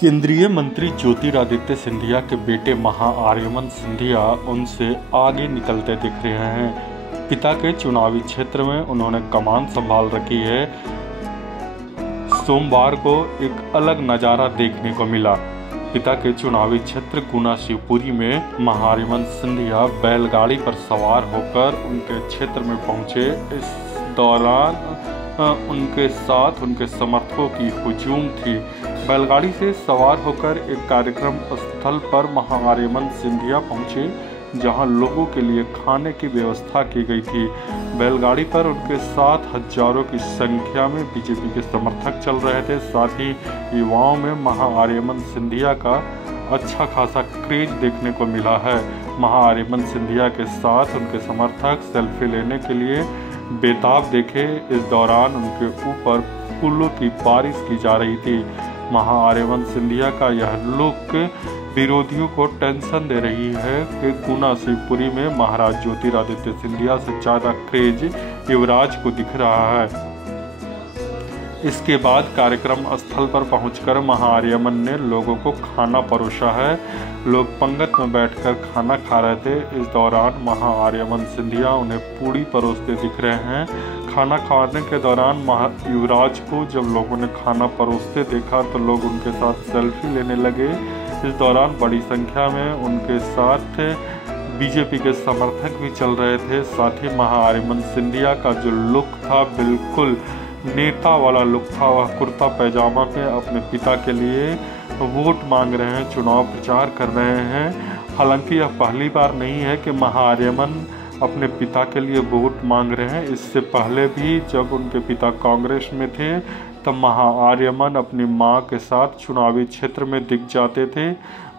केंद्रीय मंत्री ज्योतिरादित्य सिंधिया के बेटे महाआर्यमन सिंधिया उनसे आगे निकलते दिख रहे हैं। पिता के चुनावी क्षेत्र में उन्होंने कमान संभाल रखी है। सोमवार को एक अलग नज़ारा देखने को मिला। पिता के चुनावी क्षेत्र गुना शिवपुरी में महाआर्यमन सिंधिया बैलगाड़ी पर सवार होकर उनके क्षेत्र में पहुंचे। इस दौरान उनके साथ उनके समर्थकों की हुजूम थी। बैलगाड़ी से सवार होकर एक कार्यक्रम स्थल पर महाआर्यमन सिंधिया पहुंचे, जहां लोगों के लिए खाने की व्यवस्था की गई थी। बैलगाड़ी पर उनके साथ हजारों की संख्या में बीजेपी के समर्थक चल रहे थे। साथ ही युवाओं में महाआर्यमन सिंधिया का अच्छा खासा क्रेज देखने को मिला है। महाआर्यमन सिंधिया के साथ उनके समर्थक सेल्फी लेने के लिए बेताब देखे। इस दौरान उनके ऊपर फूलों की बारिश की जा रही थी। महाआर्यमन सिंधिया का यह लुक विरोधियों को टेंशन दे रही है कि गुना शिवपुरी में महाराज ज्योतिरादित्य सिंधिया से ज़्यादा क्रेज युवराज को दिख रहा है। इसके बाद कार्यक्रम स्थल पर पहुंचकर महाआर्यमन ने लोगों को खाना परोसा है। लोग पंगत में बैठकर खाना खा रहे थे। इस दौरान महाआर्यमन सिंधिया उन्हें पूड़ी परोसते दिख रहे हैं। खाना खाने के दौरान युवराज को जब लोगों ने खाना परोसते देखा तो लोग उनके साथ सेल्फी लेने लगे। इस दौरान बड़ी संख्या में उनके साथ बीजेपी के समर्थक भी चल रहे थे। साथ ही महाआर्यमन सिंधिया का जो लुक था बिल्कुल नेता वाला लुक था। वह कुर्ता पैजामा में अपने पिता के लिए वोट मांग रहे हैं, चुनाव प्रचार कर रहे हैं। हालांकि यह पहली बार नहीं है कि महाआर्यमन अपने पिता के लिए वोट मांग रहे हैं। इससे पहले भी जब उनके पिता कांग्रेस में थे तब महाआर्यमन अपनी मां के साथ चुनावी क्षेत्र में दिख जाते थे,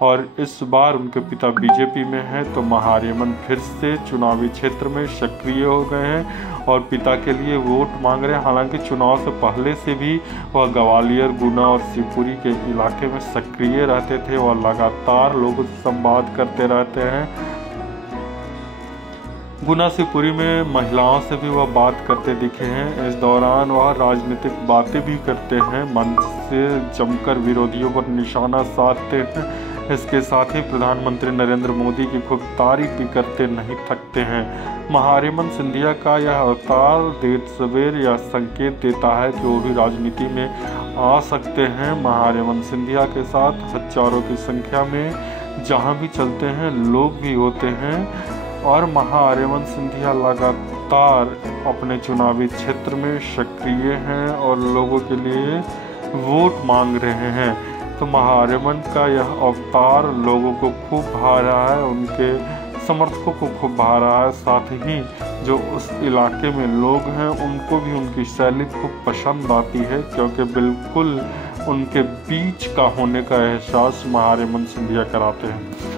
और इस बार उनके पिता बीजेपी में हैं तो महाआर्यमन फिर से चुनावी क्षेत्र में सक्रिय हो गए हैं और पिता के लिए वोट मांग रहे हैं। हालांकि चुनाव से पहले से भी वह ग्वालियर, गुना और शिवपुरी के इलाके में सक्रिय रहते थे और लगातार लोगों से संवाद करते रहते हैं। गुना शिवपुरी में महिलाओं से भी वह बात करते दिखे हैं। इस दौरान वह राजनीतिक बातें भी करते हैं, मंच से जमकर विरोधियों पर निशाना साधते हैं। इसके साथ ही प्रधानमंत्री नरेंद्र मोदी की खूब तारीफ भी करते नहीं थकते हैं। महाआर्यमन सिंधिया का यह अवतार देर सवेर यह संकेत देता है कि वो भी राजनीति में आ सकते हैं। महाआर्यमन सिंधिया के साथ हजारों की संख्या में जहां भी चलते हैं लोग भी होते हैं, और महाआर्यमन सिंधिया लगातार अपने चुनावी क्षेत्र में सक्रिय हैं और लोगों के लिए वोट मांग रहे हैं। तो महाआर्यमन का यह अवतार लोगों को खूब भा रहा है, उनके समर्थकों को खूब भा रहा है। साथ ही जो उस इलाके में लोग हैं उनको भी उनकी शैली खूब पसंद आती है, क्योंकि बिल्कुल उनके बीच का होने का एहसास महाआर्यमन सिंधिया कराते हैं।